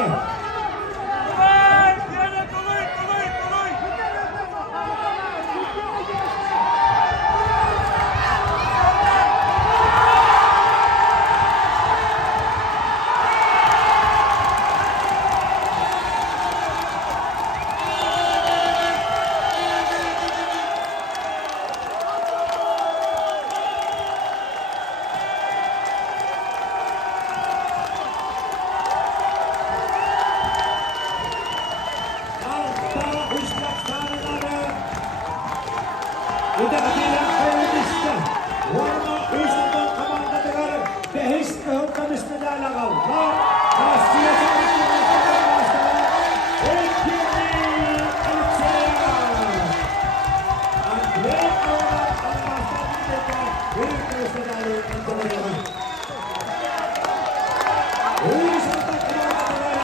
Ende. Udah ketilang kayo warna isang komanda dengar behis kehormatan medalagaw. Rasya sa Ang